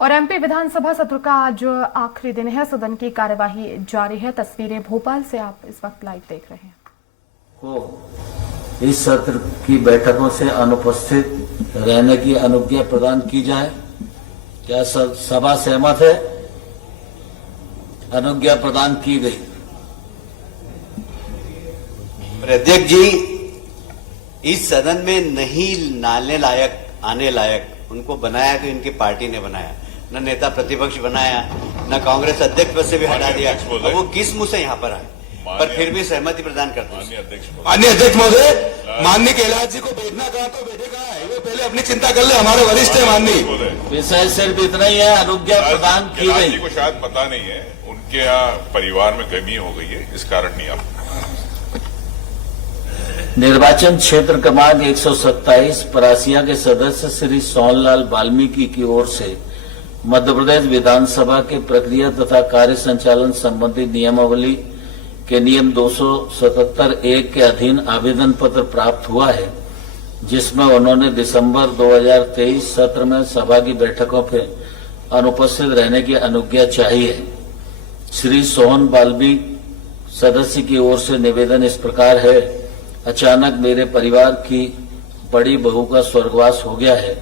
और एमपी विधानसभा सत्र का आज आखिरी दिन है। सदन की कार्यवाही जारी है। तस्वीरें भोपाल से आप इस वक्त लाइव देख रहे हैं। इस सत्र की बैठकों से अनुपस्थित रहने की अनुज्ञा प्रदान की जाए। क्या सभा सहमत है? अनुज्ञा प्रदान की गई। अध्यक्ष जी, इस सदन में नहीं आने लायक उनको बनाया तो इनकी पार्टी ने बनाया, न नेता प्रतिपक्ष बनाया, न कांग्रेस अध्यक्ष पद से भी हटा दिया। वो किस मुंह से यहाँ पर आए, पर फिर भी सहमति प्रदान करते हैं। माननीय अध्यक्ष महोदय, माननीय कैलाश जी को बैठना कहा तो बैठे कहा है, वो पहले अपनी चिंता कर ले। हमारे वरिष्ठ है माननीय। विषय सिर्फ इतना ही है, अनुज्ञा प्रदान की गई। कैलाश जी को शायद पता नहीं है, उनके यहाँ परिवार में गमी हो गई है, इस कारण नहीं आप। निर्वाचन क्षेत्र क्रमांक 127 परासिया के सदस्य श्री सोहनलाल वाल्मीकि की ओर से मध्य प्रदेश विधानसभा के प्रक्रिया तथा कार्य संचालन संबंधी नियमावली के नियम 277(1) के अधीन आवेदन पत्र प्राप्त हुआ है, जिसमें उन्होंने दिसंबर 2023 सत्र में सभा की बैठकों पर अनुपस्थित रहने की अनुज्ञा चाहिए। श्री सोहन वाल्मीकि सदस्य की ओर से निवेदन इस प्रकार है। अचानक मेरे परिवार की बड़ी बहू का स्वर्गवास हो गया है,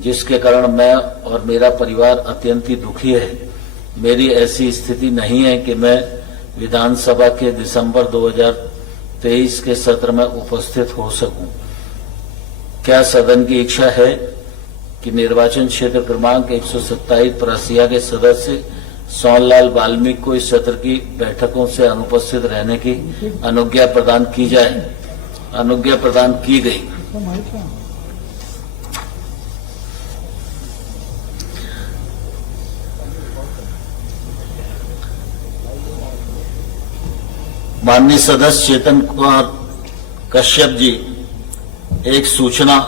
जिसके कारण मैं और मेरा परिवार अत्यंत ही दुखी है। मेरी ऐसी स्थिति नहीं है कि मैं विधानसभा के दिसंबर 2023 के सत्र में उपस्थित हो सकूं। क्या सदन की इच्छा है कि निर्वाचन क्षेत्र क्रमांक 127 परासिया के सदस्य सोहनलाल वाल्मीकि को इस सत्र की बैठकों से अनुपस्थित रहने की अनुज्ञा प्रदान की जाए। अनुज्ञा प्रदान की गई। माननीय सदस्य चेतन कुमार कश्यप जी एक सूचना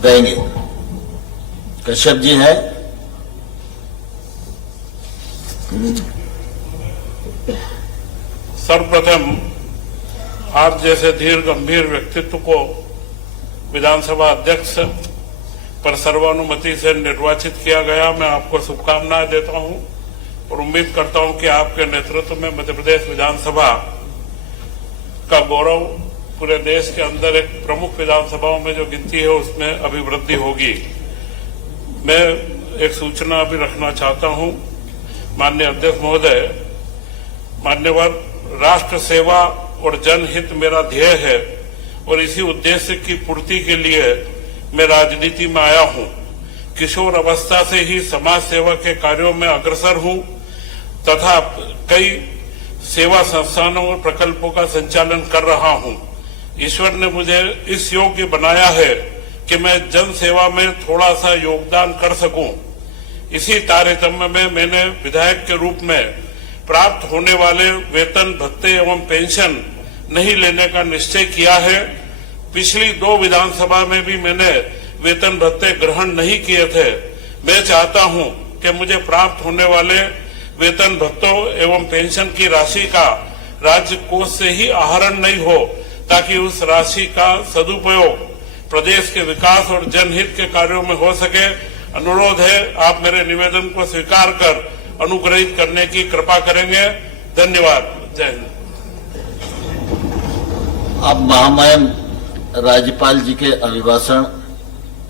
देंगे। कश्यप जी है। सर्वप्रथम आप जैसे धीर गंभीर व्यक्तित्व को विधानसभा अध्यक्ष पर सर्वानुमति से निर्वाचित किया गया। मैं आपको शुभकामनाएं देता हूं और उम्मीद करता हूं कि आपके नेतृत्व में मध्य प्रदेश विधानसभा का गौरव पूरे देश के अंदर एक प्रमुख विधानसभाओं में जो गिनती है उसमें अभिवृद्धि होगी। मैं एक सूचना भी रखना चाहता हूं। माननीय अध्यक्ष महोदय, मान्यवर, राष्ट्र सेवा और जनहित मेरा ध्येय है और इसी उद्देश्य की पूर्ति के लिए मैं राजनीति में आया हूं। किशोर अवस्था से ही समाज सेवा के कार्यों में अग्रसर हूं तथा कई सेवा संस्थानों और प्रकल्पों का संचालन कर रहा हूं। ईश्वर ने मुझे इस योग्य बनाया है कि मैं जन सेवा में थोड़ा सा योगदान कर सकूं। इसी तारतम्य में मैंने विधायक के रूप में प्राप्त होने वाले वेतन भत्ते एवं पेंशन नहीं लेने का निश्चय किया है। पिछली 2 विधानसभा में भी मैंने वेतन भत्ते ग्रहण नहीं किए थे। मैं चाहता हूं कि मुझे प्राप्त होने वाले वेतन भत्तों एवं पेंशन की राशि का राज्य कोष से ही आहरण नहीं हो, ताकि उस राशि का सदुपयोग प्रदेश के विकास और जनहित के कार्यों में हो सके। अनुरोध है, आप मेरे निवेदन को स्वीकार कर अनुग्रहित करने की कृपा करेंगे। धन्यवाद। जय हिंद। अब महामहिम राज्यपाल जी के अभिभाषण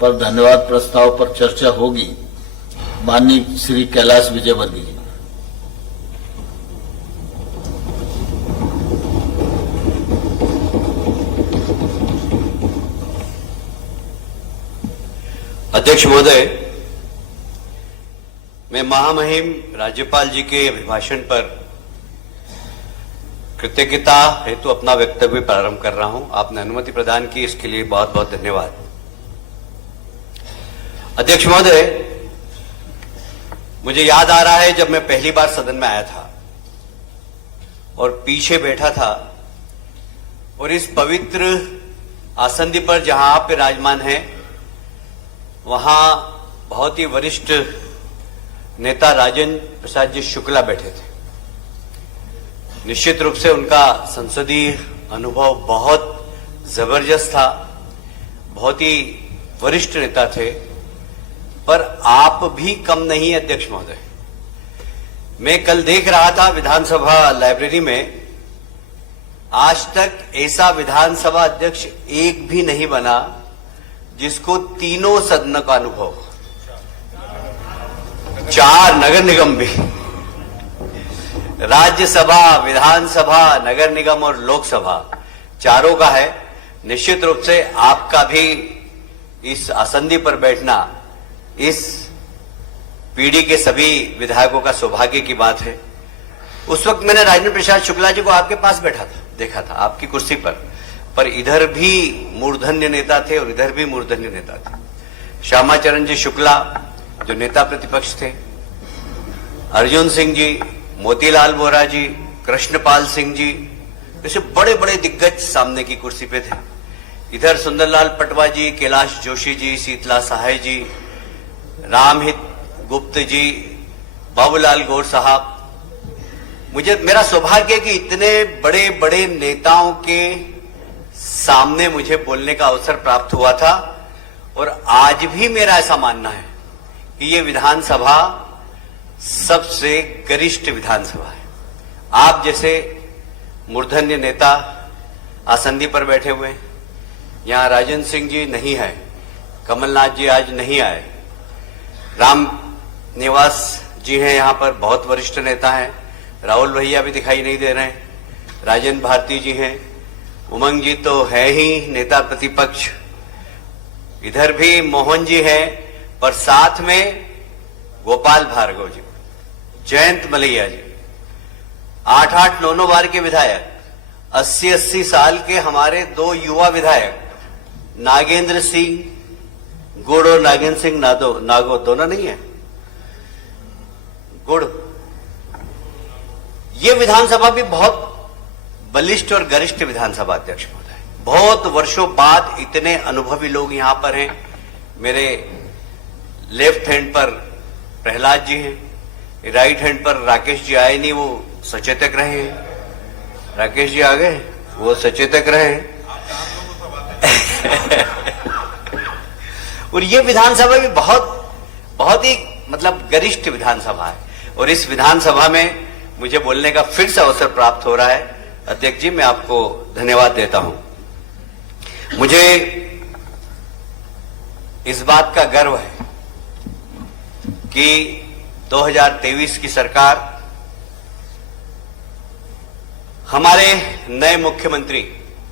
पर धन्यवाद प्रस्ताव पर चर्चा होगी। माननीय श्री कैलाश विजयवर्गीय जी। अध्यक्ष महोदय, मैं महामहिम राज्यपाल जी के अभिभाषण पर कृतज्ञता हेतु अपना वक्तव्य प्रारंभ कर रहा हूं। आपने अनुमति प्रदान की, इसके लिए बहुत बहुत धन्यवाद। अध्यक्ष महोदय, मुझे याद आ रहा है जब मैं पहली बार सदन में आया था और पीछे बैठा था और इस पवित्र आसंदी पर जहां आप विराजमान हैं, वहां बहुत ही वरिष्ठ नेता राजेंद्र प्रसाद जी शुक्ला बैठे थे। निश्चित रूप से उनका संसदीय अनुभव बहुत जबरदस्त था, बहुत ही वरिष्ठ नेता थे, पर आप भी कम नहीं अध्यक्ष महोदय। मैं कल देख रहा था विधानसभा लाइब्रेरी में, आज तक ऐसा विधानसभा अध्यक्ष एक भी नहीं बना जिसको तीनों सदनों का अनुभव हो। 4 नगर निगम भी, राज्यसभा, विधानसभा, नगर निगम और लोकसभा, चारों का है। निश्चित रूप से आपका भी इस आसंदी पर बैठना इस पीढ़ी के सभी विधायकों का सौभाग्य की बात है। उस वक्त मैंने राजेंद्र प्रसाद शुक्ला जी को आपके पास बैठा था, देखा था आपकी कुर्सी पर इधर भी मूर्धन्य नेता थे और इधर भी मूर्धन्य नेता थे। श्यामाचरण जी शुक्ला जो नेता प्रतिपक्ष थे, अर्जुन सिंह जी, मोतीलाल वोरा जी, कृष्णपाल सिंह जी, जैसे बड़े बड़े दिग्गज सामने की कुर्सी पे थे। इधर सुंदरलाल पटवा जी, कैलाश जोशी जी, शीतला सहाय जी, रामहित गुप्त जी, बाबूलाल गौर साहब। मेरा सौभाग्य है कि इतने बड़े बड़े नेताओं के सामने मुझे बोलने का अवसर प्राप्त हुआ था और आज भी मेरा ऐसा मानना है कि ये विधानसभा सबसे गरिष्ठ विधानसभा है। आप जैसे मूर्धन्य नेता आसंदी पर बैठे हुए हैं। यहां राजन सिंह जी नहीं है, कमलनाथ जी आज नहीं आए, राम निवास जी हैं यहां पर, बहुत वरिष्ठ नेता हैं, राहुल भैया भी दिखाई नहीं दे रहे हैं, राजेंद्र भारती जी हैं, उमंग जी तो है ही नेता प्रतिपक्ष, इधर भी मोहन जी हैं, पर साथ में गोपाल भार्गव जी, जयंत मलैया जी, 8-8, 9-9 बार के विधायक, 80-80 साल के हमारे 2 युवा विधायक, नागेंद्र सिंह गुड़ और नागेंद्र सिंह नागो दोनों नहीं है, गुड़। ये विधानसभा भी बहुत बलिष्ठ और गरिष्ठ विधानसभा अध्यक्ष महोदय। बहुत वर्षों बाद इतने अनुभवी लोग यहां पर हैं। मेरे लेफ्ट हैंड पर प्रहलाद जी हैं, राइट हैंड पर राकेश जी आए नहीं, वो सचेतक रहे हैं। राकेश जी आ गए, वो सचेतक रहे हैं। और ये विधानसभा भी बहुत ही मतलब गरिष्ठ विधानसभा है और इस विधानसभा में मुझे बोलने का फिर से अवसर प्राप्त हो रहा है। अध्यक्ष जी, मैं आपको धन्यवाद देता हूं। मुझे इस बात का गर्व है कि 2023 की सरकार हमारे नए मुख्यमंत्री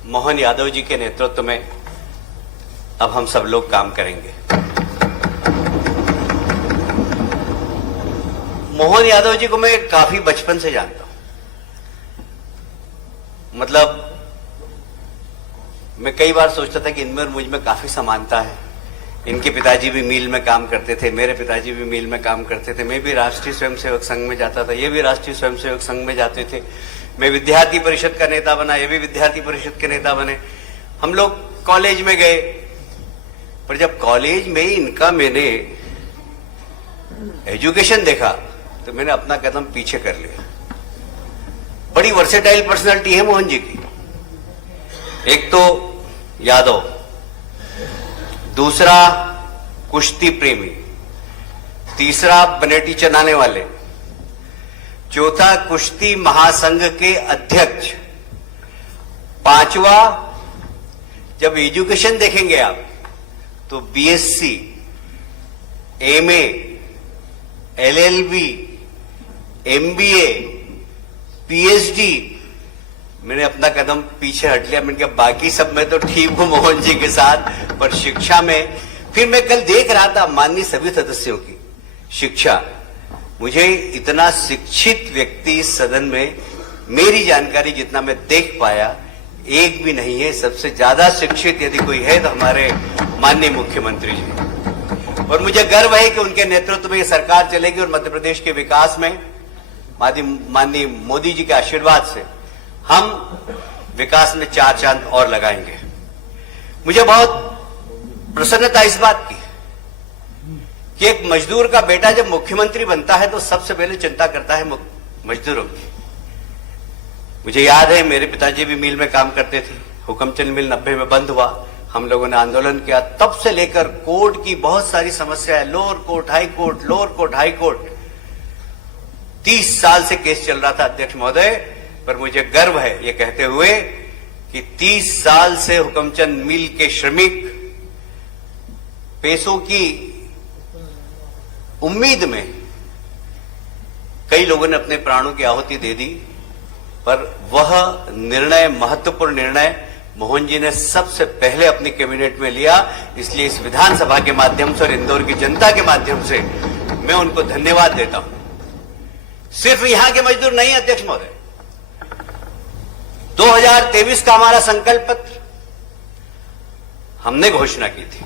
मोहन यादव जी के नेतृत्व में अब हम सब लोग काम करेंगे। मोहन यादव जी को मैं काफी बचपन से जानता हूं। मतलब मैं कई बार सोचता था कि इनमें और मुझ में काफी समानता है। इनके पिताजी भी मिल में काम करते थे, मेरे पिताजी भी मिल में काम करते थे, मैं भी राष्ट्रीय स्वयंसेवक संघ में जाता था, ये भी राष्ट्रीय स्वयंसेवक संघ में जाते थे। मैं विद्यार्थी परिषद का नेता बना, ये भी विद्यार्थी परिषद के नेता बने। हम लोग कॉलेज में गए, पर जब कॉलेज में इनका मैंने एजुकेशन देखा तो मैंने अपना कदम पीछे कर लिया। बड़ी वर्सेटाइल पर्सनालिटी है मोहन जी की। एक तो यादव, दूसरा कुश्ती प्रेमी, तीसरा बनेटी चलाने वाले, चौथा कुश्ती महासंघ के अध्यक्ष, पांचवा जब एजुकेशन देखेंगे आप तो BSc, MA, LLB, MBA, PhD. मैंने अपना कदम पीछे हट लिया। मैंने कहा बाकी सब मैं तो ठीक हूं मोहन जी के साथ, पर शिक्षा में फिर मैं कल देख रहा था माननीय सभी सदस्यों की शिक्षा। मुझे इतना शिक्षित व्यक्ति इस सदन में मेरी जानकारी जितना मैं देख पाया एक भी नहीं है। सबसे ज्यादा शिक्षित यदि कोई है तो हमारे माननीय मुख्यमंत्री जी। और मुझे गर्व है कि उनके नेतृत्व में ये सरकार चलेगी और मध्य प्रदेश के विकास में माननीय मोदी जी के आशीर्वाद से हम विकास में 4 चांद और लगाएंगे। मुझे बहुत प्रसन्नता इस बात की कि एक मजदूर का बेटा जब मुख्यमंत्री बनता है तो सबसे पहले चिंता करता है मजदूरों की। मुझे याद है मेरे पिताजी भी मिल में काम करते थे। हुकमचंद मिल 90 में बंद हुआ, हम लोगों ने आंदोलन किया, तब से लेकर कोर्ट की बहुत सारी समस्याएं, lower court, high court, lower court, high court, 30 साल से केस चल रहा था अध्यक्ष महोदय। पर मुझे गर्व है ये कहते हुए कि 30 साल से हुकमचंद मिल के श्रमिक पैसों की उम्मीद में कई लोगों ने अपने प्राणों की आहुति दे दी, पर वह निर्णय, महत्वपूर्ण निर्णय मोहन जी ने सबसे पहले अपनी कैबिनेट में लिया। इसलिए इस विधानसभा के माध्यम से और इंदौर की जनता के माध्यम से मैं उनको धन्यवाद देता हूं। सिर्फ यहां के मजदूर नहीं अध्यक्ष महोदय, 2023 का हमारा संकल्प पत्र, हमने घोषणा की थी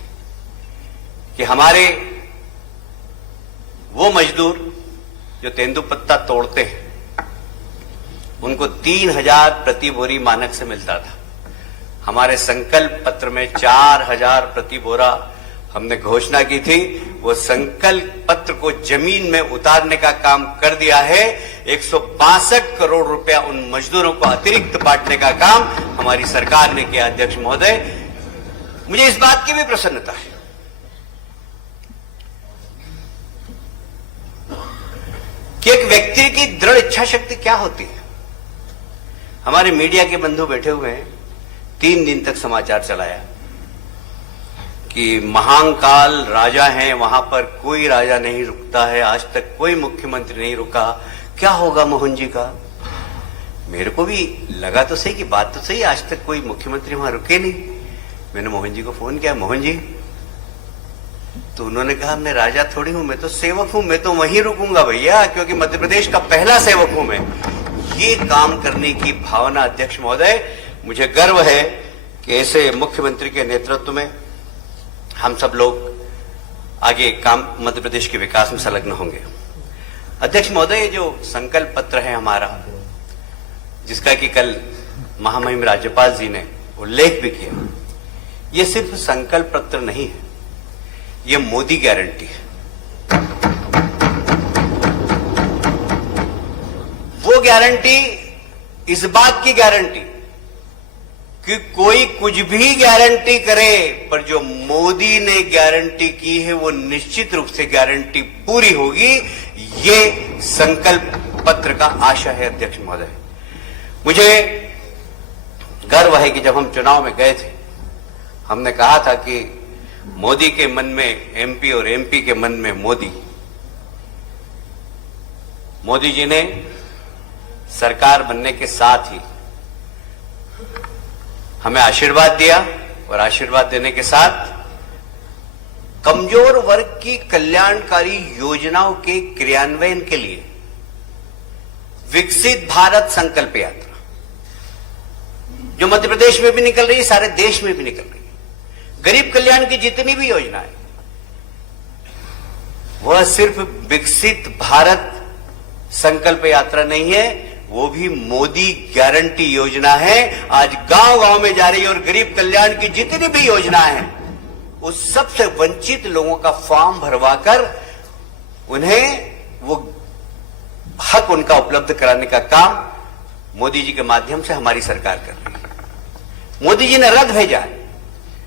कि हमारे वो मजदूर जो तेंदुपत्ता तोड़ते हैं उनको 3000 प्रति बोरी मानक से मिलता था। हमारे संकल्प पत्र में 4000 प्रति बोरा हमने घोषणा की थी। वो संकल्प पत्र को जमीन में उतारने का काम कर दिया है। 162 करोड़ रुपया उन मजदूरों को अतिरिक्त बांटने का काम हमारी सरकार ने किया। अध्यक्ष महोदय, मुझे इस बात की भी प्रसन्नता है कि एक व्यक्ति की दृढ़ इच्छा शक्ति क्या होती है। हमारे मीडिया के बंधु बैठे हुए हैं, 3 दिन तक समाचार चलाया कि महाकाल राजा हैं, वहां पर कोई राजा नहीं रुकता है, आज तक कोई मुख्यमंत्री नहीं रुका, क्या होगा मोहन जी का। मेरे को भी लगा तो सही कि बात तो सही, आज तक कोई मुख्यमंत्री वहां रुके नहीं। मैंने मोहन जी को फोन किया, मोहन जी, तो उन्होंने कहा मैं राजा थोड़ी हूं, मैं तो सेवक हूं, मैं तो वहीं रुकूंगा भैया, क्योंकि मध्य प्रदेश का पहला सेवक हूं मैं। ये काम करने की भावना अध्यक्ष महोदय, मुझे गर्व है कि ऐसे मुख्यमंत्री के नेतृत्व में हम सब लोग आगे काम मध्य प्रदेश के विकास में संलग्न होंगे। अध्यक्ष महोदय, ये जो संकल्प पत्र है हमारा, जिसका कि कल महामहिम राज्यपाल जी ने उल्लेख भी किया, ये सिर्फ संकल्प पत्र नहीं है, ये मोदी गारंटी है। वो गारंटी, इस बात की गारंटी कि कोई कुछ भी गारंटी करे, पर जो मोदी ने गारंटी की है वो निश्चित रूप से गारंटी पूरी होगी। ये संकल्प पत्र का आशा है अध्यक्ष महोदय। मुझे गर्व है कि जब हम चुनाव में गए थे, हमने कहा था कि मोदी के मन में एमपी और एमपी के मन में मोदी। मोदी जी ने सरकार बनने के साथ ही हमें आशीर्वाद दिया, और आशीर्वाद देने के साथ कमजोर वर्ग की कल्याणकारी योजनाओं के क्रियान्वयन के लिए विकसित भारत संकल्प यात्रा, जो मध्य प्रदेश में भी निकल रही है, सारे देश में भी निकल रही है। गरीब कल्याण की जितनी भी योजनाएं, वह सिर्फ विकसित भारत संकल्प यात्रा नहीं है, वो भी मोदी गारंटी योजना है। आज गांव गांव में जा रही है और गरीब कल्याण की जितनी भी योजनाएं हैं, उस सबसे वंचित लोगों का फॉर्म भरवाकर उन्हें वो हक उनका उपलब्ध कराने का काम मोदी जी के माध्यम से हमारी सरकार कर रही है। मोदी जी ने रथ भेजा है,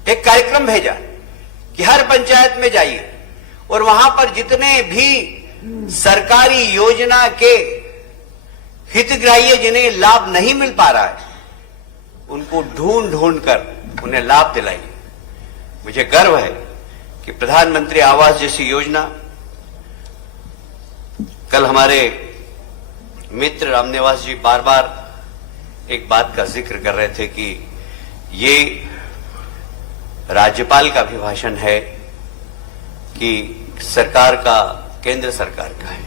एक कार्यक्रम भेजा कि हर पंचायत में जाइए और वहां पर जितने भी सरकारी योजना के हितग्राही जिन्हें लाभ नहीं मिल पा रहा है, उनको ढूंढ ढूंढ कर उन्हें लाभ दिलाइए। मुझे गर्व है कि प्रधानमंत्री आवास जैसी योजना, कल हमारे मित्र रामनिवास जी बार बार एक बात का जिक्र कर रहे थे कि ये राज्यपाल का अभिभाषण है कि सरकार का, केंद्र सरकार का है।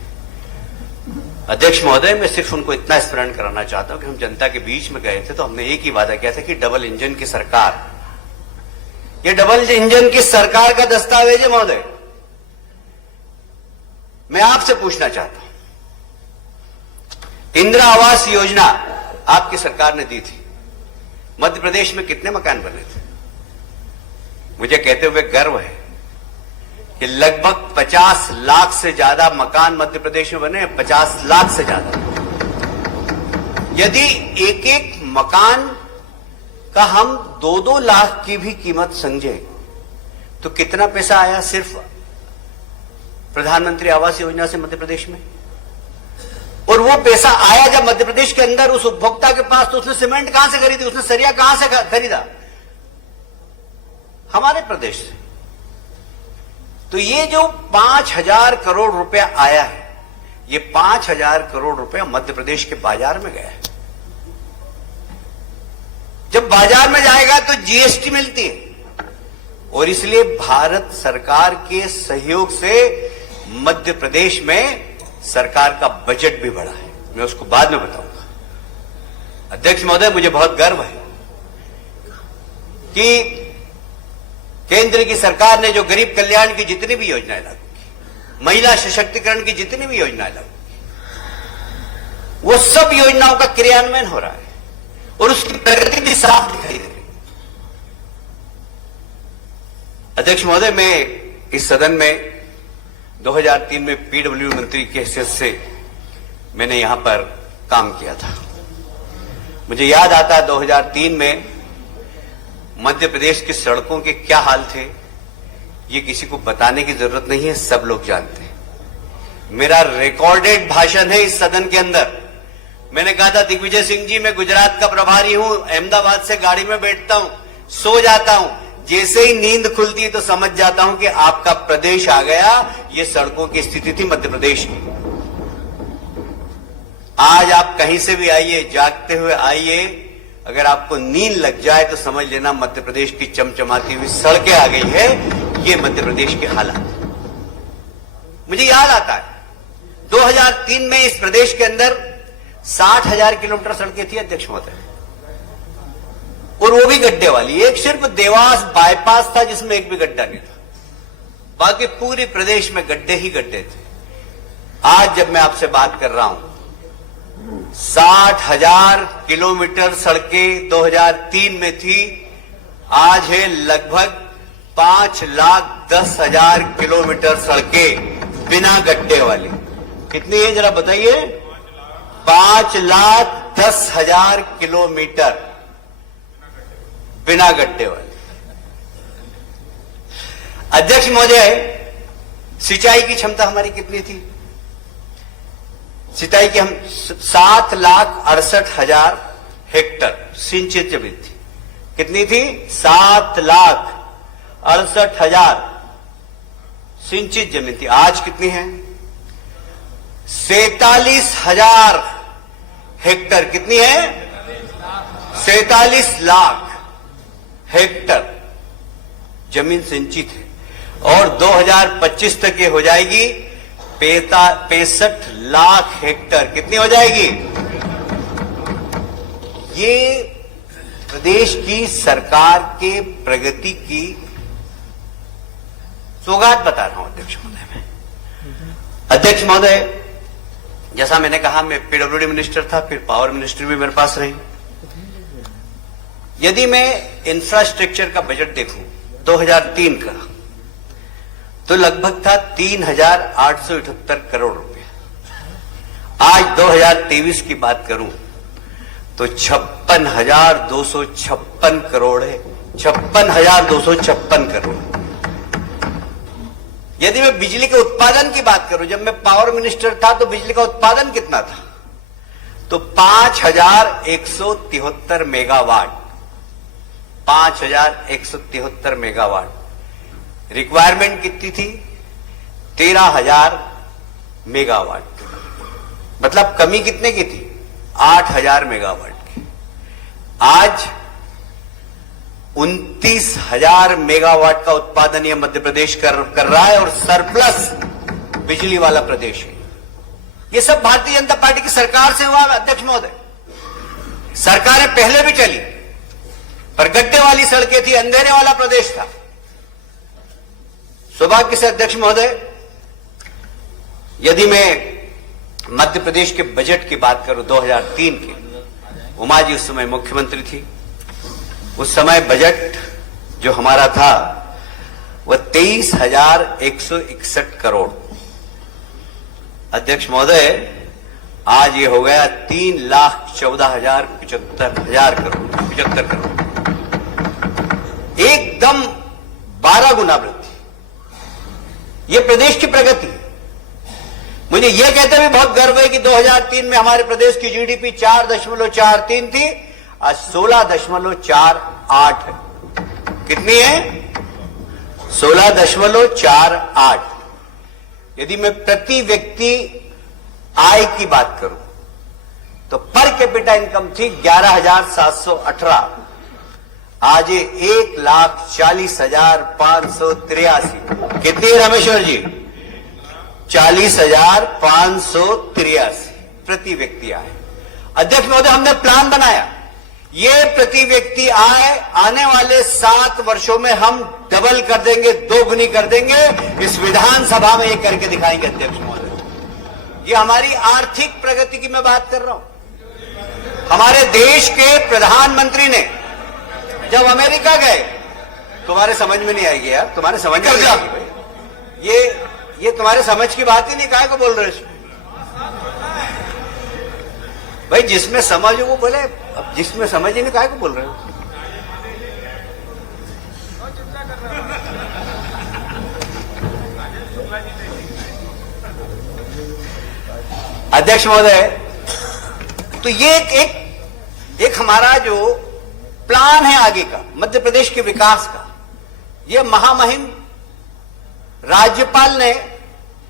अध्यक्ष महोदय, मैं सिर्फ उनको इतना स्मरण कराना चाहता हूं कि हम जनता के बीच में गए थे तो हमने एक ही वादा किया था कि डबल इंजन की सरकार, ये डबल इंजन की सरकार का दस्तावेज है महोदय। मैं आपसे पूछना चाहता हूं, इंदिरा आवास योजना आपकी सरकार ने दी थी, मध्य प्रदेश में कितने मकान बने थे? मुझे कहते हुए गर्व है कि लगभग 50 लाख से ज्यादा मकान मध्य प्रदेश में बने, 50 लाख से ज्यादा। यदि एक एक मकान का हम 2-2 लाख की भी कीमत समझे तो कितना पैसा आया सिर्फ प्रधानमंत्री आवास योजना से मध्य प्रदेश में। और वो पैसा आया जब मध्य प्रदेश के अंदर उस उपभोक्ता के पास, तो उसने सीमेंट कहां से खरीदी, उसने सरिया कहां से खरीदा? हमारे प्रदेश से। तो ये जो 5,000 करोड़ रुपया आया है, ये 5,000 करोड़ रुपया मध्य प्रदेश के बाजार में गया है। जब बाजार में जाएगा तो जीएसटी मिलती है, और इसलिए भारत सरकार के सहयोग से मध्य प्रदेश में सरकार का बजट भी बढ़ा है। मैं उसको बाद में बताऊंगा। अध्यक्ष महोदय, मुझे बहुत गर्व है कि केंद्र की सरकार ने जो गरीब कल्याण की जितनी भी योजनाएं लागू की, महिला सशक्तिकरण की जितनी भी योजनाएं लागू की, वो सब योजनाओं का क्रियान्वयन हो रहा है और उसकी प्रगति भी साफ दिखाई दे रही है। अध्यक्ष महोदय, मैं इस सदन में 2003 में पीडब्ल्यू मंत्री की हैसियत से मैंने यहां पर काम किया था। मुझे याद आता है 2003 में मध्य प्रदेश की सड़कों के क्या हाल थे, ये किसी को बताने की जरूरत नहीं है, सब लोग जानते हैं। मेरा रिकॉर्डेड भाषण है इस सदन के अंदर। मैंने कहा था, दिग्विजय सिंह जी, मैं गुजरात का प्रभारी हूं, अहमदाबाद से गाड़ी में बैठता हूं, सो जाता हूं, जैसे ही नींद खुलती है तो समझ जाता हूं कि आपका प्रदेश आ गया। ये सड़कों की स्थिति थी मध्य प्रदेश की। आज आप कहीं से भी आइए, जागते हुए आइए, अगर आपको नींद लग जाए तो समझ लेना मध्य प्रदेश की चमचमाती हुई सड़कें आ गई है। ये मध्य प्रदेश के हालात। मुझे याद आता है 2003 में इस प्रदेश के अंदर 60,000 किलोमीटर सड़कें थी अध्यक्ष महोदय, और वो भी गड्ढे वाली। एक सिर्फ देवास बाईपास था जिसमें एक भी गड्ढा नहीं था, बाकी पूरे प्रदेश में गड्ढे ही गड्ढे थे। आज जब मैं आपसे बात कर रहा हूं, 60,000 किलोमीटर सड़कें 2003 में थी, आज है लगभग 5,10,000 किलोमीटर सड़कें बिना गड्ढे वाली। कितनी है जरा बताइए? 5,10,000 किलोमीटर बिना गड्ढे वाले। अध्यक्ष महोदय, सिंचाई की क्षमता हमारी कितनी थी? सिंचाई की हम 7,68,000 हेक्टर सिंचित जमीन थी। कितनी थी? 7,68,000 सिंचित जमीन थी। आज कितनी है? 47,000 हेक्टर। कितनी है? 47 लाख हेक्टर जमीन सिंचित है, और 2025 तक ये हो जाएगी 65 लाख हेक्टर। कितनी हो जाएगी? ये प्रदेश की सरकार के प्रगति की सौगात बता रहा हूं अध्यक्ष महोदय में। अध्यक्ष महोदय, जैसा मैंने कहा, मैं पीडब्ल्यूडी मिनिस्टर था, फिर पावर मिनिस्ट्री भी मेरे पास रही। यदि मैं इंफ्रास्ट्रक्चर का बजट देखूं 2003 का, तो लगभग था 3,878 करोड़ रुपया। आज 2023 की बात करूं तो 56,256 करोड़ है। 56,256 करोड़। यदि मैं बिजली के उत्पादन की बात करूं, जब मैं पावर मिनिस्टर था तो बिजली का उत्पादन कितना था? तो 5,173 मेगावाट। 5,173 मेगावाट। रिक्वायरमेंट कितनी थी? 13,000 मेगावाट। मतलब कमी कितने की थी? 8,000 मेगावाट की। आज 29,000 मेगावाट का उत्पादन यह मध्य प्रदेश कर रहा है, और सरप्लस बिजली वाला प्रदेश है। यह सब भारतीय जनता पार्टी की सरकार से हुआ अध्यक्ष महोदय। सरकारें पहले भी चली, पर गड्ढे वाली सड़कें थी, अंधेरे वाला प्रदेश था। सौभाग्य से अध्यक्ष महोदय, यदि मैं मध्य प्रदेश के बजट की बात करूं 2003 की, उमा जी उस समय मुख्यमंत्री थी। उस समय बजट जो हमारा था वह 23,161 करोड़। अध्यक्ष महोदय, आज ये हो गया 3,14,75,000 करोड़, 75 करोड़। एकदम 12 गुना वृद्धि। ये प्रदेश की प्रगति है। मुझे यह कहते हुए बहुत गर्व है कि 2003 में हमारे प्रदेश की जीडीपी 4.43 थी, आज 16.48 है। कितनी है? 16.48। यदि मैं प्रति व्यक्ति आय की बात करूं तो पर कैपिटा इनकम थी 11,718, आज ये 1,40,583। कितनी है रामेश्वर जी? 40,583 प्रति व्यक्ति आय। अध्यक्ष महोदय, हमने प्लान बनाया, ये प्रति व्यक्ति आय आने वाले 7 वर्षों में हम डबल कर देंगे, 2 गुनी कर देंगे। इस विधानसभा में ये करके दिखाएंगे अध्यक्ष महोदय। ये हमारी आर्थिक प्रगति की मैं बात कर रहा हूं। हमारे देश के प्रधानमंत्री ने जब अमेरिका गए, तुम्हारे समझ में नहीं आएगी यार, तुम्हारे समझ में नहीं आएगी भाई, ये तुम्हारे समझ की बात ही नहीं, काहे को बोल रहे हो भाई? जिसमें समझ हो वो बोले, अब जिसमें समझ ही नहीं काहे को बोल रहे हो? अध्यक्ष महोदय, तो ये एक हमारा जो प्लान है आगे का, मध्य प्रदेश के विकास का, ये महामहिम राज्यपाल ने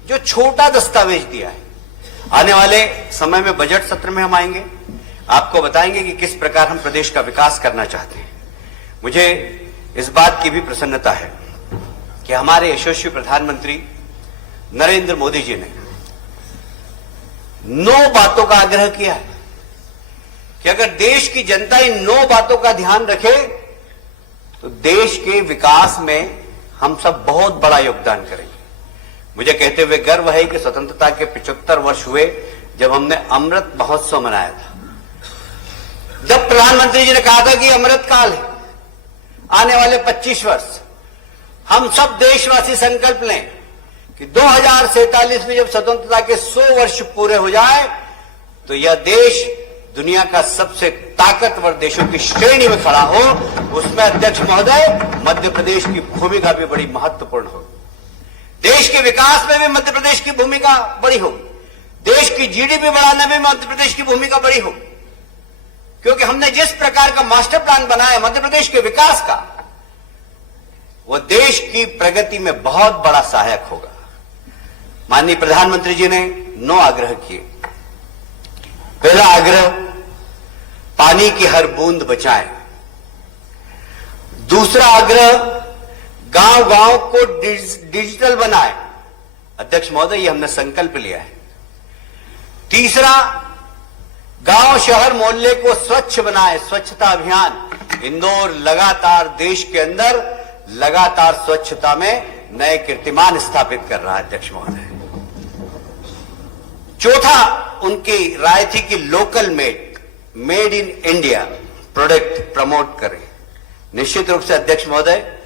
जो छोटा दस्तावेज दिया है, आने वाले समय में बजट सत्र में हम आएंगे, आपको बताएंगे कि किस प्रकार हम प्रदेश का विकास करना चाहते हैं। मुझे इस बात की भी प्रसन्नता है कि हमारे यशस्वी प्रधानमंत्री नरेंद्र मोदी जी ने 9 बातों का आग्रह किया है कि अगर देश की जनता इन 9 बातों का ध्यान रखे तो देश के विकास में हम सब बहुत बड़ा योगदान करेंगे। मुझे कहते हुए गर्व है कि स्वतंत्रता के 75 वर्ष हुए जब हमने अमृत महोत्सव मनाया था। जब प्रधानमंत्री जी ने कहा था कि अमृत काल है, आने वाले 25 वर्ष हम सब देशवासी संकल्प लें कि 2047 में जब स्वतंत्रता के 100 वर्ष पूरे हो जाए तो यह देश दुनिया का सबसे ताकतवर देशों की श्रेणी में खड़ा हो। उसमें अध्यक्ष महोदय मध्य प्रदेश की भूमिका भी बड़ी महत्वपूर्ण होगी। देश के विकास में भी मध्य प्रदेश की भूमिका बड़ी होगी। देश की जीडीपी बढ़ाने में मध्य प्रदेश की भूमिका बड़ी होगी, क्योंकि हमने जिस प्रकार का मास्टर प्लान बनाया मध्य प्रदेश के विकास का, वह देश की प्रगति में बहुत बड़ा सहायक होगा। माननीय प्रधानमंत्री जी ने 9 आग्रह किए। पहला आग्रह, पानी की हर बूंद बचाएं। दूसरा आग्रह, गांव-गांव को डिजिटल बनाएं। अध्यक्ष महोदय, ये हमने संकल्प लिया है। तीसरा, गांव शहर मोहल्ले को स्वच्छ बनाएं, स्वच्छता अभियान। इंदौर लगातार देश के अंदर लगातार स्वच्छता में नए कीर्तिमान स्थापित कर रहा है अध्यक्ष महोदय। चौथा, उनकी राय थी कि local made in India product promote करें। निश्चित रूप से अध्यक्ष महोदय,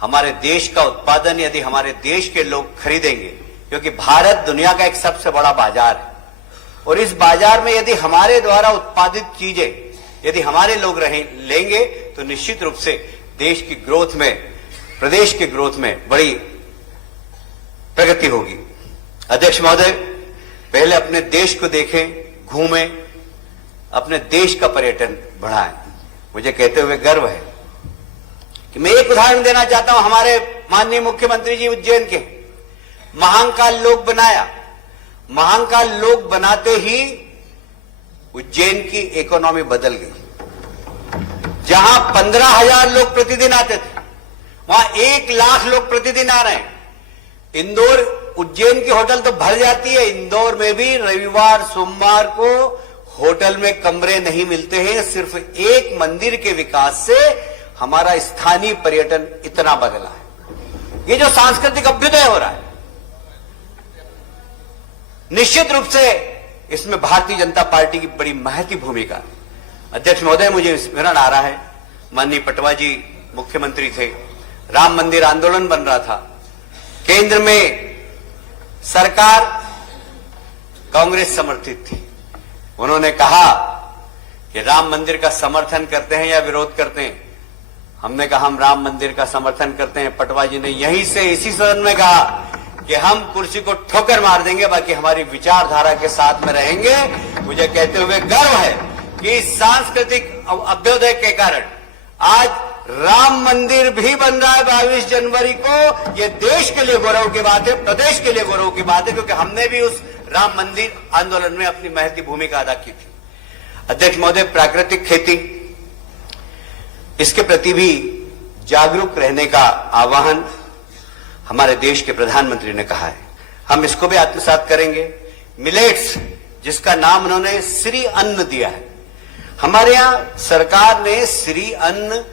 हमारे देश का उत्पादन यदि हमारे देश के लोग खरीदेंगे, क्योंकि भारत दुनिया का एक सबसे बड़ा बाजार है, और इस बाजार में यदि हमारे द्वारा उत्पादित चीजें यदि हमारे लोग लेंगे तो निश्चित रूप से देश की ग्रोथ में, प्रदेश के ग्रोथ में बड़ी प्रगति होगी। अध्यक्ष महोदय, पहले अपने देश को देखें, घूमें, अपने देश का पर्यटन बढ़ाएं। मुझे कहते हुए गर्व है कि मैं एक उदाहरण देना चाहता हूं। हमारे माननीय मुख्यमंत्री जी उज्जैन के महाकाल लोक बनाया। महाकाल लोक बनाते ही उज्जैन की इकोनॉमी बदल गई। जहां 15,000 लोग प्रतिदिन आते थे, वहां 1 लाख लोग प्रतिदिन आ रहे हैं। इंदौर, उज्जैन की होटल तो भर जाती है, इंदौर में भी रविवार सोमवार को होटल में कमरे नहीं मिलते हैं। सिर्फ एक मंदिर के विकास से हमारा स्थानीय पर्यटन इतना बदला है। ये जो सांस्कृतिक अभ्युदय हो रहा है, निश्चित रूप से इसमें भारतीय जनता पार्टी की बड़ी महती भूमिका है। अध्यक्ष महोदय, मुझे स्मरण आ रहा है, माननीय पटवा जी मुख्यमंत्री थे, राम मंदिर आंदोलन बन रहा था, केंद्र में सरकार कांग्रेस समर्थित थी। उन्होंने कहा कि राम मंदिर का समर्थन करते हैं या विरोध करते हैं। हमने कहा हम राम मंदिर का समर्थन करते हैं। पटवा जी ने यहीं से इसी सदन में कहा कि हम कुर्सी को ठोकर मार देंगे, बाकी हमारी विचारधारा के साथ में रहेंगे। मुझे कहते हुए गर्व है कि सांस्कृतिक अभ्युदय के कारण आज राम मंदिर भी बन रहा है 22 जनवरी को। ये देश के लिए गौरव की बात है, प्रदेश के लिए गौरव की बात है, क्योंकि हमने भी उस राम मंदिर आंदोलन में अपनी महती भूमिका अदा की थी। अध्यक्ष महोदय, प्राकृतिक खेती, इसके प्रति भी जागरूक रहने का आह्वान हमारे देश के प्रधानमंत्री ने कहा है। हम इसको भी आत्मसात करेंगे। मिलेट्स, जिसका नाम उन्होंने श्री अन्न दिया है, हमारे यहां सरकार ने श्री अन्न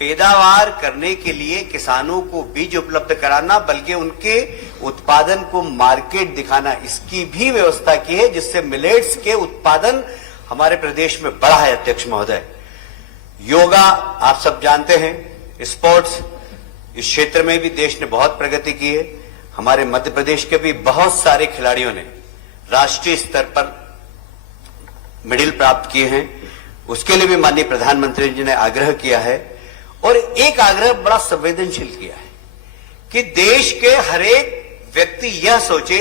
पैदावार करने के लिए किसानों को बीज उपलब्ध कराना, बल्कि उनके उत्पादन को मार्केट दिखाना, इसकी भी व्यवस्था की है, जिससे मिलेट्स के उत्पादन हमारे प्रदेश में बढ़ा है। अध्यक्ष महोदय, योगा आप सब जानते हैं, स्पोर्ट्स, इस क्षेत्र में भी देश ने बहुत प्रगति की है। हमारे मध्य प्रदेश के भी बहुत सारे खिलाड़ियों ने राष्ट्रीय स्तर पर मेडल प्राप्त किए हैं। उसके लिए भी माननीय प्रधानमंत्री जी ने आग्रह किया है, और एक आग्रह बड़ा संवेदनशील किया है कि देश के हरेक व्यक्ति यह सोचे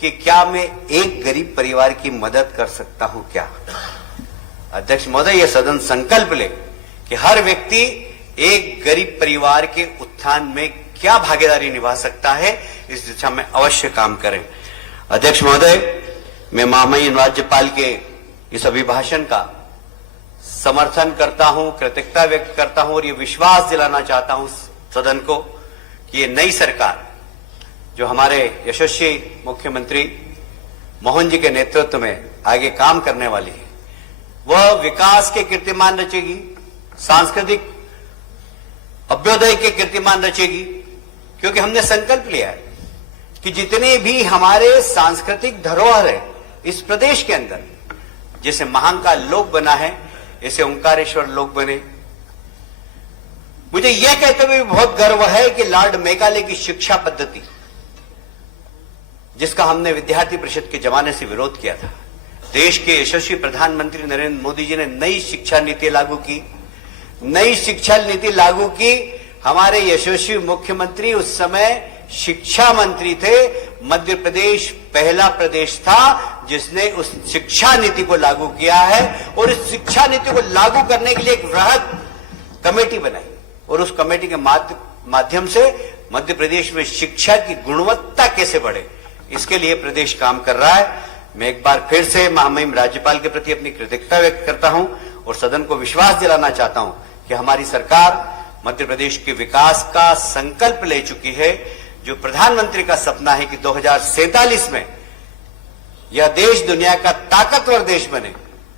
कि क्या मैं एक गरीब परिवार की मदद कर सकता हूं क्या। अध्यक्ष महोदय, यह सदन संकल्प ले कि हर व्यक्ति एक गरीब परिवार के उत्थान में क्या भागीदारी निभा सकता है, इस दिशा में अवश्य काम करें। अध्यक्ष महोदय, मैं महामहिम राज्यपाल के इस अभिभाषण का समर्थन करता हूं, कृतज्ञता व्यक्त करता हूं, और ये विश्वास दिलाना चाहता हूं सदन को कि ये नई सरकार जो हमारे यशस्वी मुख्यमंत्री मोहन जी के नेतृत्व में आगे काम करने वाली है, वह विकास के कीर्तिमान रचेगी, सांस्कृतिक अभ्युदय के कीर्तिमान रचेगी। क्योंकि हमने संकल्प लिया है कि जितने भी हमारे सांस्कृतिक धरोहर है इस प्रदेश के अंदर, जैसे महाकाल लोक बना है, ऐसे ओंकारेश्वर लोक बने। मुझे यह कहते हुए बहुत गर्व है कि लॉर्ड मेघालय की शिक्षा पद्धति, जिसका हमने विद्यार्थी परिषद के जमाने से विरोध किया था, देश के यशस्वी प्रधानमंत्री नरेंद्र मोदी जी ने नई शिक्षा नीति लागू की। नई शिक्षा नीति लागू की, हमारे यशस्वी मुख्यमंत्री उस समय शिक्षा मंत्री थे। मध्य प्रदेश पहला प्रदेश था जिसने उस शिक्षा नीति को लागू किया है, और इस शिक्षा नीति को लागू करने के लिए एक वृहद कमेटी बनाई, और उस कमेटी के माध्यम से मध्य प्रदेश में शिक्षा की गुणवत्ता कैसे बढ़े, इसके लिए प्रदेश काम कर रहा है। मैं एक बार फिर से महामहिम राज्यपाल के प्रति अपनी कृतज्ञता व्यक्त करता हूं, और सदन को विश्वास दिलाना चाहता हूं कि हमारी सरकार मध्य प्रदेश के विकास का संकल्प ले चुकी है। जो प्रधानमंत्री का सपना है कि 2047 में यह देश दुनिया का ताकतवर देश बने,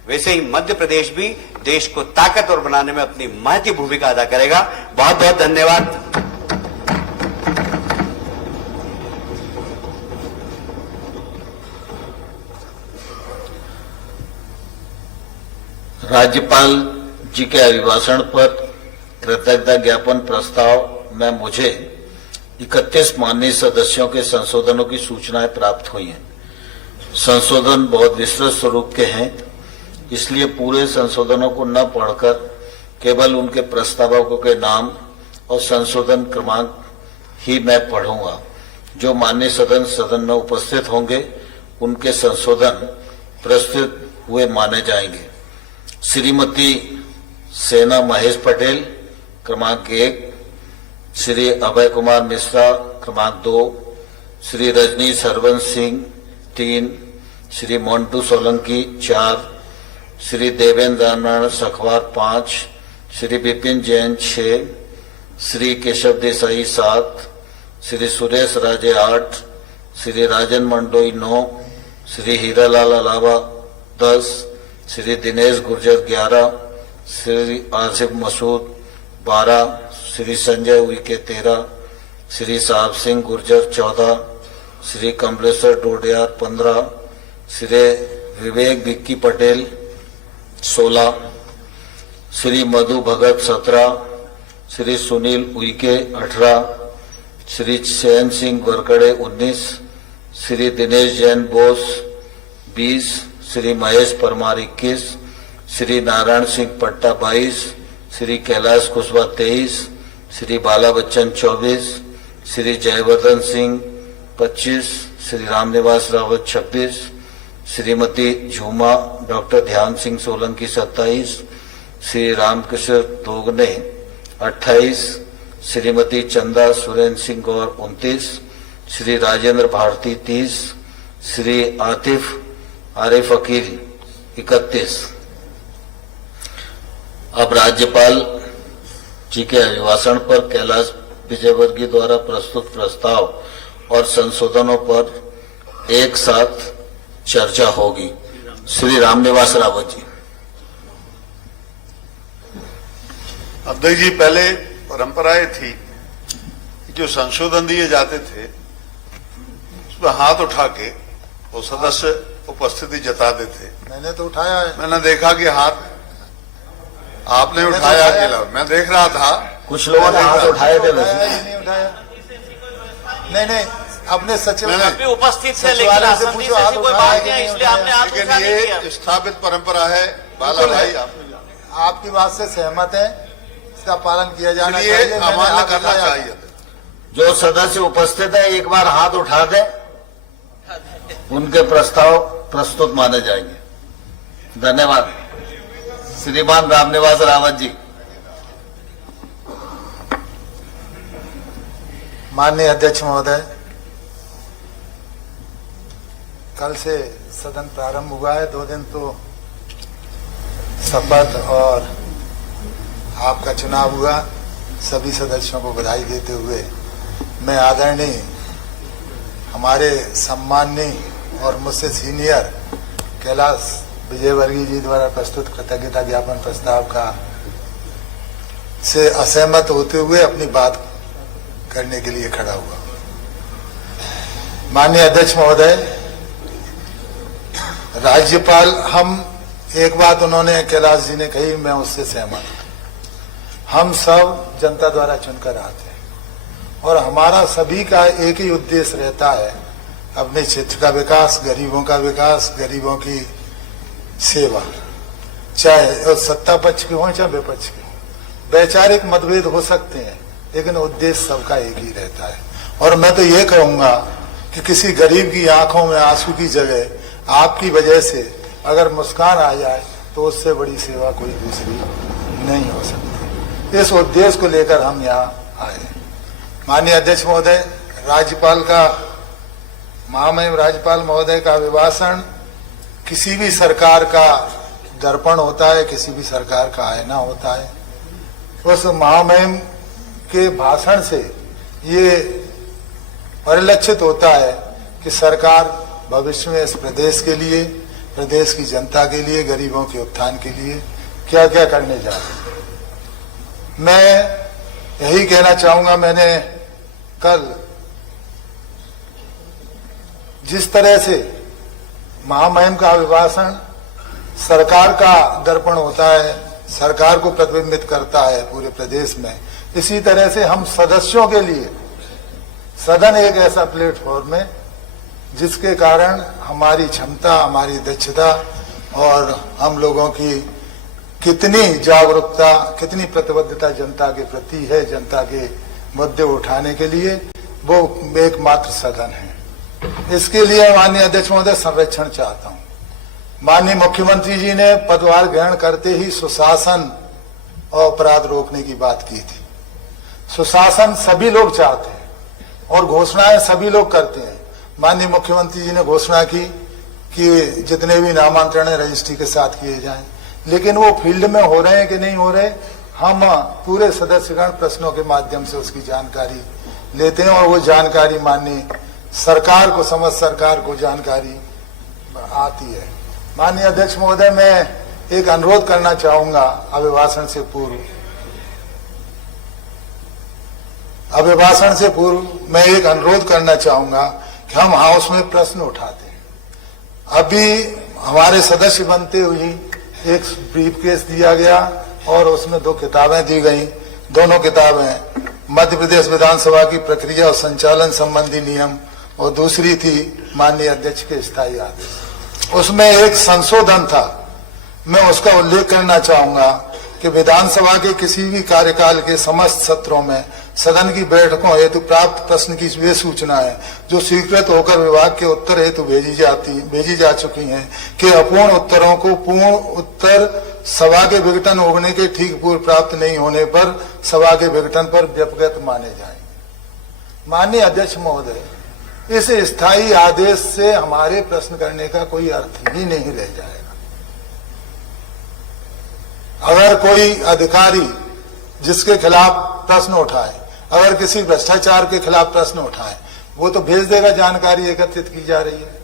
वैसे ही मध्य प्रदेश भी देश को ताकतवर बनाने में अपनी महती भूमिका अदा करेगा। बहुत बहुत धन्यवाद। राज्यपाल जी के अभिभाषण पर कृतज्ञता ज्ञापन प्रस्ताव में मुझे 31 माननीय सदस्यों के संशोधनों की सूचनाएं प्राप्त हुई हैं। संशोधन बहुत विस्तृत स्वरूप के हैं, इसलिए पूरे संशोधनों को न पढ़कर केवल उनके प्रस्तावकों के नाम और संशोधन क्रमांक ही मैं पढ़ूंगा। जो माननीय सदन में उपस्थित होंगे उनके संशोधन प्रस्तुत हुए माने जाएंगे। श्रीमती सेना महेश पटेल क्रमांक 1, श्री अभय कुमार मिश्रा क्रमांक 2, श्री रजनीश हरवंश सिंह 3, श्री मोन्टू सोलंकी 4, श्री देवेंद्र नारायण सखवार 5, श्री विपिन जैन 6, श्री केशव देसाई 7, श्री सुरेश राजे 8, श्री राजन मंडोई 9, श्री हीरालाल अलावा 10, श्री दिनेश गुर्जर 11, श्री आसिफ मसूद 12, श्री संजय उइके 13, श्री साहब सिंह गुर्जर 14, श्री कमलेश्वर डोडियार 15, श्री विवेक विक्की पटेल 16, श्री मधु भगत 17, श्री सुनील उइके 18, श्री चैन सिंह वरकड़े 19, श्री दिनेश जैन बोस 20, श्री महेश परमार 21, श्री नारायण सिंह पट्टा 22, श्री कैलाश कुशवाहा 23, श्री बाला बच्चन 24, श्री जयवर्धन सिंह 25, श्री रामनिवास रावत 26, श्रीमती झूमा डॉक्टर ध्यान सिंह सोलंकी 27, श्री रामकिशोर दोगने 28, श्रीमती चंदा सुरेंद्र सिंह गौर 29, श्री राजेंद्र भारती 30, श्री आतिफ आरिफ अकील 31। अब राज्यपाल जी के अभिभाषण पर कैलाश विजयवर्गीय द्वारा प्रस्तुत प्रस्ताव और संशोधनों पर एक साथ चर्चा होगी। श्री रामनिवास रावत जी। अध्यक्ष जी, पहले परंपराएं थी कि जो संशोधन दिए जाते थे उसमें हाथ उठा के वो सदस्य उपस्थिति जताते थे। मैंने तो उठाया है। मैंने देखा कि हाथ आपने उठाया अकेला, मैं देख रहा था। कुछ लोगों ने हाथ उठाए थे वैसे। नहीं उठाया, नहीं अपने सचिव मैंने उपस्थित थे, लेकिन सचिवालय से आसन पूछो, से हाथ कोई उठाया बात कि नहीं, नहीं इसलिए हमने हाथ लेकिन उठा नहीं किया। ये स्थापित परंपरा है। बाला भाई आपकी बात से सहमत है, इसका पालन किया जाना इसलिए चाहिए। मैंने अमान्य हाथ करना उठाया। चाहिए। जो सदस्य उपस्थित है एक बार हाथ उठा दे, उनके प्रस्ताव प्रस्तुत माने जाएंगे। धन्यवाद। श्रीमान रामनिवास रावत जी। माननीय अध्यक्ष महोदय, कल से सदन प्रारंभ हुआ है। 2 दिन तो शपथ और आपका चुनाव हुआ। सभी सदस्यों को बधाई देते हुए मैं आदरणीय हमारे सम्माननीय और मुझसे सीनियर कैलाश विजयवर्गीय जी द्वारा प्रस्तुत कृतज्ञता ज्ञापन प्रस्ताव का से असहमत होते हुए अपनी बात करने के लिए खड़ा हुआ। माननीय अध्यक्ष महोदय, राज्यपाल, हम एक बात उन्होंने कैलाश जी ने कही, मैं उससे सहमत हूं। हम सब जनता द्वारा चुनकर आते हैं और हमारा सभी का एक ही उद्देश्य रहता है, अपने क्षेत्र का विकास, गरीबों का विकास, गरीबों की सेवा, चाहे सत्ता पक्ष के हो चाहे विपक्ष के हो। वैचारिक मतभेद हो सकते हैं लेकिन उद्देश्य सबका एक ही रहता है। और मैं तो ये कहूंगा कि किसी गरीब की आंखों में आंसू की जगह आपकी वजह से अगर मुस्कान आ जाए तो उससे बड़ी सेवा कोई दूसरी नहीं हो सकती। इस उद्देश्य को लेकर हम यहाँ आए। माननीय अध्यक्ष महोदय, राज्यपाल का, महामहिम राज्यपाल महोदय का अभिभाषण किसी भी सरकार का दर्पण होता है, किसी भी सरकार का आईना होता है। उस महामहिम के भाषण से ये परिलक्षित होता है कि सरकार भविष्य में इस प्रदेश के लिए, प्रदेश की जनता के लिए, गरीबों के उत्थान के लिए क्या क्या करने जा रही है। मैं यही कहना चाहूंगा, मैंने कल जिस तरह से महामहिम का अभिभाषण सरकार का दर्पण होता है, सरकार को प्रतिबिंबित करता है पूरे प्रदेश में, इसी तरह से हम सदस्यों के लिए सदन एक ऐसा प्लेटफॉर्म है जिसके कारण हमारी क्षमता, हमारी दक्षता और हम लोगों की कितनी जागरूकता, कितनी प्रतिबद्धता जनता के प्रति है, जनता के मुद्दे उठाने के लिए, वो एकमात्र सदन है। इसके लिए माननीय अध्यक्ष महोदय संरक्षण चाहता हूं। माननीय मुख्यमंत्री जी ने पदभार ग्रहण करते ही सुशासन और अपराध रोकने की बात की थी। सुशासन सभी लोग चाहते हैं और घोषणाएं सभी लोग करते हैं। माननीय मुख्यमंत्री जी ने घोषणा की कि जितने भी नामांतरण रजिस्ट्री के साथ किए जाएं, लेकिन वो फील्ड में हो रहे हैं कि नहीं हो रहे, हम पूरे सदस्यगण प्रश्नों के माध्यम से उसकी जानकारी लेते हैं और वो जानकारी माननीय सरकार को, समस्त सरकार को जानकारी आती है। माननीय अध्यक्ष महोदय, मैं एक अनुरोध करना चाहूंगा अभिभाषण से पूर्व मैं एक अनुरोध करना चाहूंगा कि हम हाउस में प्रश्न उठाते हैं। अभी हमारे सदस्य बनते हुए एक ब्रीफकेस दिया गया और उसमें 2 किताबें दी गई। दोनों किताबें मध्य प्रदेश विधानसभा की प्रक्रिया और संचालन संबंधी नियम और दूसरी थी माननीय अध्यक्ष के स्थायी आदेश। उसमें एक संशोधन था, मैं उसका उल्लेख करना चाहूंगा कि विधानसभा के किसी भी कार्यकाल के समस्त सत्रों में सदन की बैठकों हेतु प्राप्त प्रश्न की वे सूचनाएं जो स्वीकृत होकर विभाग के उत्तर हेतु भेजी जा चुकी हैं कि अपूर्ण उत्तरों को पूर्ण उत्तर सभा के विघटन होने के ठीक पूर्व प्राप्त नहीं होने पर सभा के विघटन पर व्यपगत माने जाएंगे। माननीय अध्यक्ष महोदय, इस स्थायी आदेश से हमारे प्रश्न करने का कोई अर्थ ही नहीं रह जाएगा। अगर कोई अधिकारी जिसके खिलाफ प्रश्न उठाए, अगर किसी भ्रष्टाचार के खिलाफ प्रश्न उठाए, वो तो भेज देगा जानकारी एकत्रित की जा रही है,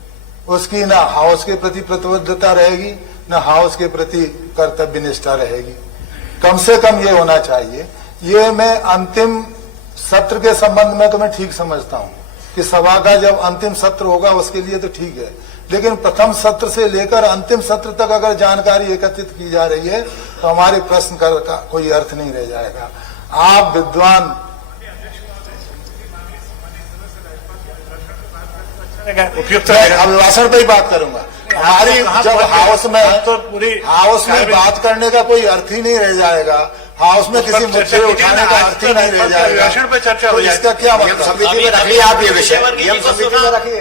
उसकी ना हाउस के प्रति प्रतिबद्धता रहेगी न हाउस के प्रति कर्तव्य निष्ठा रहेगी। कम से कम ये होना चाहिए। ये मैं अंतिम सत्र के संबंध में तो मैं ठीक समझता हूं कि सभा का जब अंतिम सत्र होगा उसके लिए तो ठीक है, लेकिन प्रथम सत्र से लेकर अंतिम सत्र तक अगर जानकारी एकत्रित की जा रही है तो हमारे प्रश्न का कोई अर्थ नहीं रह जाएगा। आप विद्वान उपयुक्त अभिभाषण पे ही बात करूंगा। हमारी जब हाउस में बात करने का कोई अर्थ ही नहीं रह जाएगा, हाउस में किसी मुद्दे उठाने का अर्थ ही नहीं रह जाएगा, अभिभाषण पे चर्चा हो तो इसका क्या मतलब? समिति में रखिए आप ये विषय, समिति में रखिए।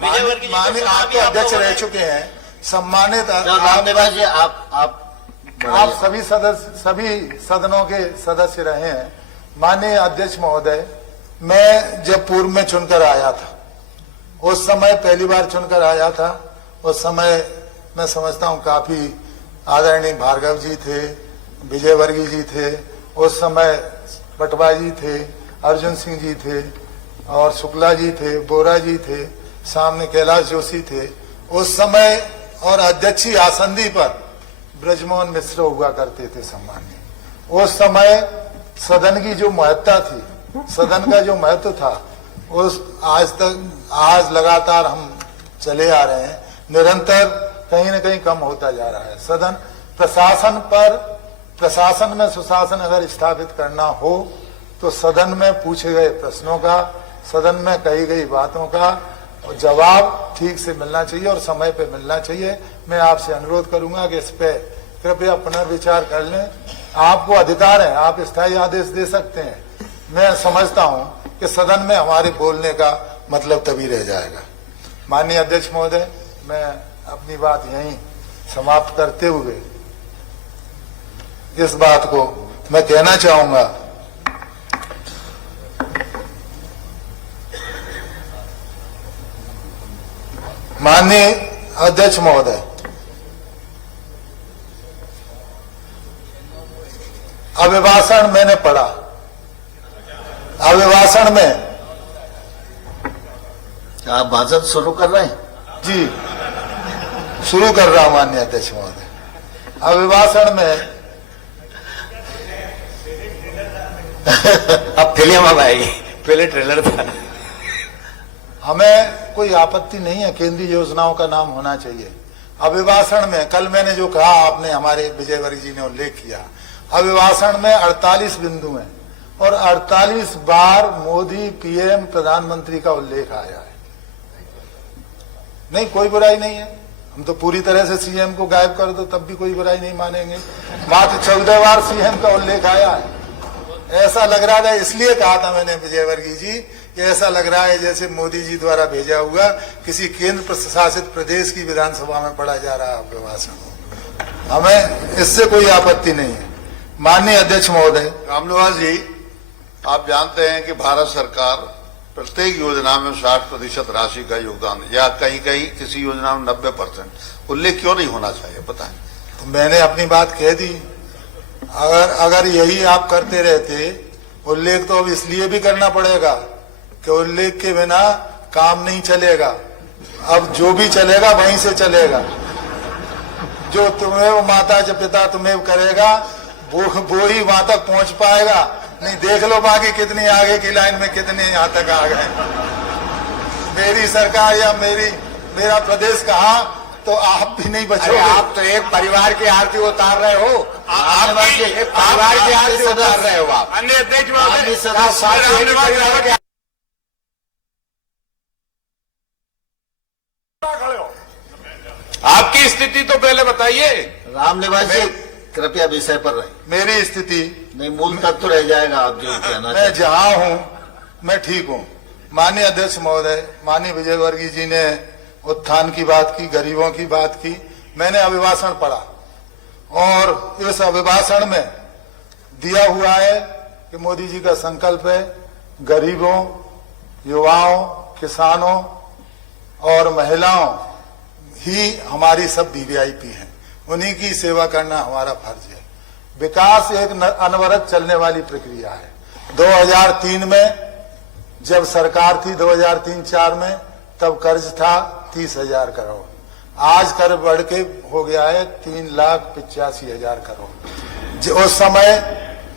माननीय आप तो अध्यक्ष रह चुके हैं, सम्मानित रामनिवास जी, आप सभी सदनों के सदस्य रहे हैं। माननीय अध्यक्ष महोदय, मैं जब पूर्व में चुनकर आया था, उस समय पहली बार चुनकर आया था, उस समय मैं समझता हूं काफी आदरणीय भार्गव जी थे, विजयवर्गीय जी थे, उस समय पटवा जी थे, अर्जुन सिंह जी थे और शुक्ला जी थे, बोरा जी थे, सामने कैलाश जोशी थे उस समय, और अध्यक्षी आसंदी पर ब्रजमोहन मिश्र हुआ करते थे सम्मान्य। उस समय सदन की जो महत्ता थी, सदन का जो महत्व था, उस आज लगातार हम चले आ रहे हैं, निरंतर कहीं न कहीं कम होता जा रहा है। सदन प्रशासन में सुशासन अगर स्थापित करना हो तो सदन में पूछे गए प्रश्नों का, सदन में कही गई बातों का जवाब ठीक से मिलना चाहिए और समय पे मिलना चाहिए। मैं आपसे अनुरोध करूंगा कि इस पे कृपया पुनर्विचार कर लें। आपको अधिकार है, आप स्थायी आदेश दे सकते हैं। मैं समझता हूं कि सदन में हमारे बोलने का मतलब तभी रह जाएगा। माननीय अध्यक्ष महोदय, मैं अपनी बात यहीं समाप्त करते हुए इस बात को मैं कहना चाहूंगा, माननीय अध्यक्ष महोदय, अभिभाषण मैंने पढ़ा, अभिभाषण में आप भाषण शुरू कर रहे हैं? जी, शुरू कर रहा हूं माननीय अध्यक्ष महोदय। अभिभाषण में अब फिल्म अब आएगी, पहले ट्रेलर था। हमें कोई आपत्ति नहीं है, केंद्रीय योजनाओं का नाम होना चाहिए। अभिभाषण में कल मैंने जो कहा, आपने हमारे विजयवर्गीय जी ने उल्लेख किया, अभिभाषण में 48 बिंदु हैं और 48 बार मोदी पीएम प्रधानमंत्री का उल्लेख आया है। नहीं, कोई बुराई नहीं है, हम तो पूरी तरह से सीएम को गायब कर दो तब भी कोई बुराई नहीं मानेंगे। मात्र 14 बार सीएम का उल्लेख आया है। ऐसा लग रहा था, इसलिए कहा था मैंने विजयवर्गीय जी कि ऐसा लग रहा है जैसे मोदी जी द्वारा भेजा हुआ किसी केंद्र प्रशासित प्रदेश की विधानसभा में पढ़ा जा रहा है अभिभाषण। हमें इससे कोई आपत्ति नहीं है। माननीय अध्यक्ष महोदय, रामनिवास जी, आप जानते हैं कि भारत सरकार प्रत्येक योजना में 60% राशि का योगदान, या कहीं कहीं किसी योजना में 90%। उल्लेख क्यों नहीं होना चाहिए, बताएं? तो मैंने अपनी बात कह दी। अगर यही आप करते रहते, उल्लेख तो अब इसलिए भी करना पड़ेगा कि उल्लेख के बिना काम नहीं चलेगा। अब जो भी चलेगा वहीं से चलेगा। जो तुम्हें माता जो पिता तुम्हें करेगा वो ही वहां तक पहुंच पाएगा। नहीं, देख लो बाकी कितनी आगे की लाइन में कितने यहां तक आ गए। मेरी सरकार या मेरा प्रदेश कहा तो आप भी नहीं बचोगे। आप तो एक परिवार की आरती उतार रहे हो, आप एक परिवार की आरती उतार रहे हो। आप अन्य अध्यक्ष आपकी स्थिति तो पहले बताइए। रामनिवास जी, कृपया विषय पर रहे। मेरी स्थिति, नहीं, मूल तत्व रह जाएगा आप जो कहना मैं चाहते हैं। जहां हूं मैं ठीक हूं। माननीय अध्यक्ष महोदय, माननीय विजयवर्गीय जी ने उत्थान की बात की, गरीबों की बात की। मैंने अभिभाषण पढ़ा और इस अभिभाषण में दिया हुआ है कि मोदी जी का संकल्प है गरीबों, युवाओं, किसानों और महिलाओं ही हमारी सब वीवीआईपी हैं, उन्हीं की सेवा करना हमारा फर्ज है। विकास एक अनवरत चलने वाली प्रक्रिया है। 2003 में जब सरकार थी 2003-04 में, तब कर्ज था 30,000 करोड़। आज कर्ज बढ़ के हो गया है 3,85,000 करोड़।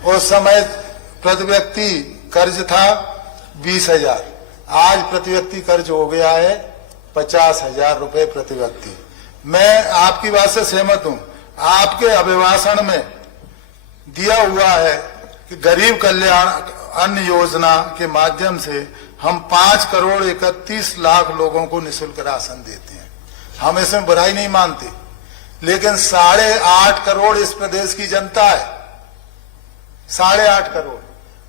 उस समय प्रति व्यक्ति कर्ज था 20,000, आज प्रति व्यक्ति कर्ज हो गया है 50,000 रुपए प्रति व्यक्ति। मैं आपकी बात से सहमत हूं। आपके अभिभाषण में दिया हुआ है कि गरीब कल्याण अन्न योजना के माध्यम से हम 5,31,00,000 लोगों को निःशुल्क राशन देते हैं। हम इसमें बुराई नहीं मानते, लेकिन 8.5 करोड़ इस प्रदेश की जनता है। 8.5 करोड़,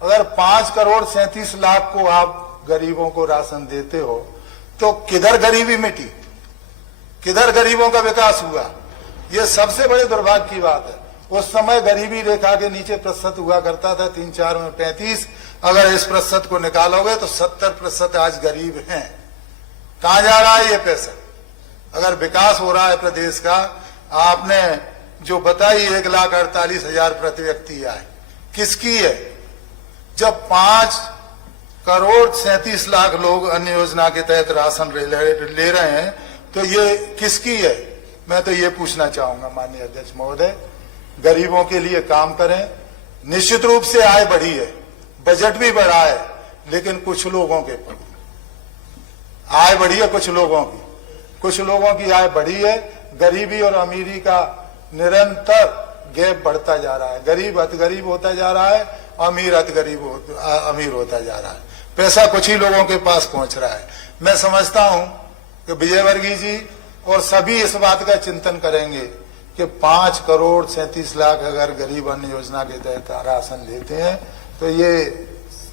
अगर 5,37,00,000 को आप गरीबों को राशन देते हो तो किधर गरीबी मिटी, किधर गरीबों का विकास हुआ? ये सबसे बड़े दुर्भाग्य की बात है। उस समय गरीबी रेखा के नीचे प्रतिशत हुआ करता था 3-4 में 35। अगर इस प्रतिशत को निकालोगे तो 70% आज गरीब हैं। कहां जा रहा है ये पैसा? अगर विकास हो रहा है प्रदेश का, आपने जो बताई 1,48,000 प्रति व्यक्ति आए, किसकी है? जब 5,37,00,000 लोग अन्य योजना के तहत राशन ले रहे हैं तो ये किसकी है? मैं तो ये पूछना चाहूंगा माननीय अध्यक्ष महोदय, गरीबों के लिए काम करें। निश्चित रूप से आय बढ़ी है, बजट भी बढ़ा है, लेकिन कुछ लोगों के आय बढ़ी है, कुछ लोगों की आय बढ़ी है। गरीबी और अमीरी का निरंतर गैप बढ़ता जा रहा है। गरीब अति गरीब होता जा रहा है, अमीर अति अमीर होता जा रहा है। पैसा कुछ ही लोगों के पास पहुंच रहा है। मैं समझता हूं कि विजयवर्गीय जी और सभी इस बात का चिंतन करेंगे कि 5,37,00,000 अगर गरीब अन्न योजना के तहत राशन लेते हैं तो ये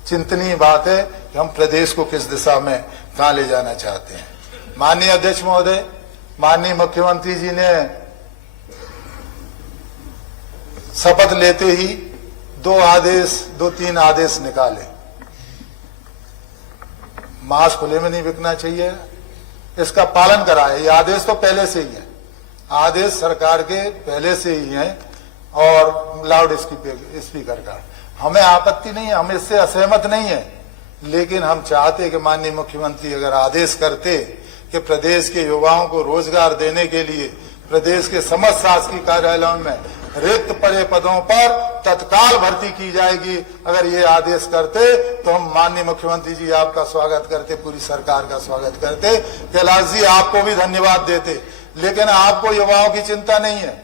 चिंतनीय बात है कि हम प्रदेश को किस दिशा में कहां ले जाना चाहते हैं। माननीय अध्यक्ष महोदय, माननीय मुख्यमंत्री जी ने शपथ लेते ही 2-3 आदेश निकाले। मांस खुले में नहीं बिकना चाहिए, इसका पालन कराए। ये आदेश तो पहले से ही है, आदेश सरकार के पहले से ही है। और लाउड स्पीकर का हमें आपत्ति नहीं है, हम इससे असहमत नहीं है, लेकिन हम चाहते कि माननीय मुख्यमंत्री अगर आदेश करते कि प्रदेश के युवाओं को रोजगार देने के लिए प्रदेश के समस्त शासकीय कार्यालयों में रिक्त पड़े पदों पर तत्काल भर्ती की जाएगी, अगर ये आदेश करते तो हम माननीय मुख्यमंत्री जी आपका स्वागत करते, पूरी सरकार का स्वागत करते। कैलाश जी आपको भी धन्यवाद देते, लेकिन आपको युवाओं की चिंता नहीं है,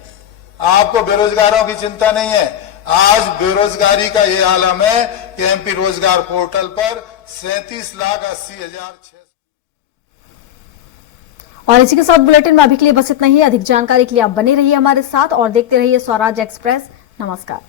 आपको बेरोजगारों की चिंता नहीं है। आज बेरोजगारी का ये आलम है कि एमपी रोजगार पोर्टल पर 37,80,000। और इसी के साथ बुलेटिन में अभी के लिए बस इतना ही। अधिक जानकारी के लिए आप बने रहिए हमारे साथ और देखते रहिए स्वराज एक्सप्रेस। नमस्कार।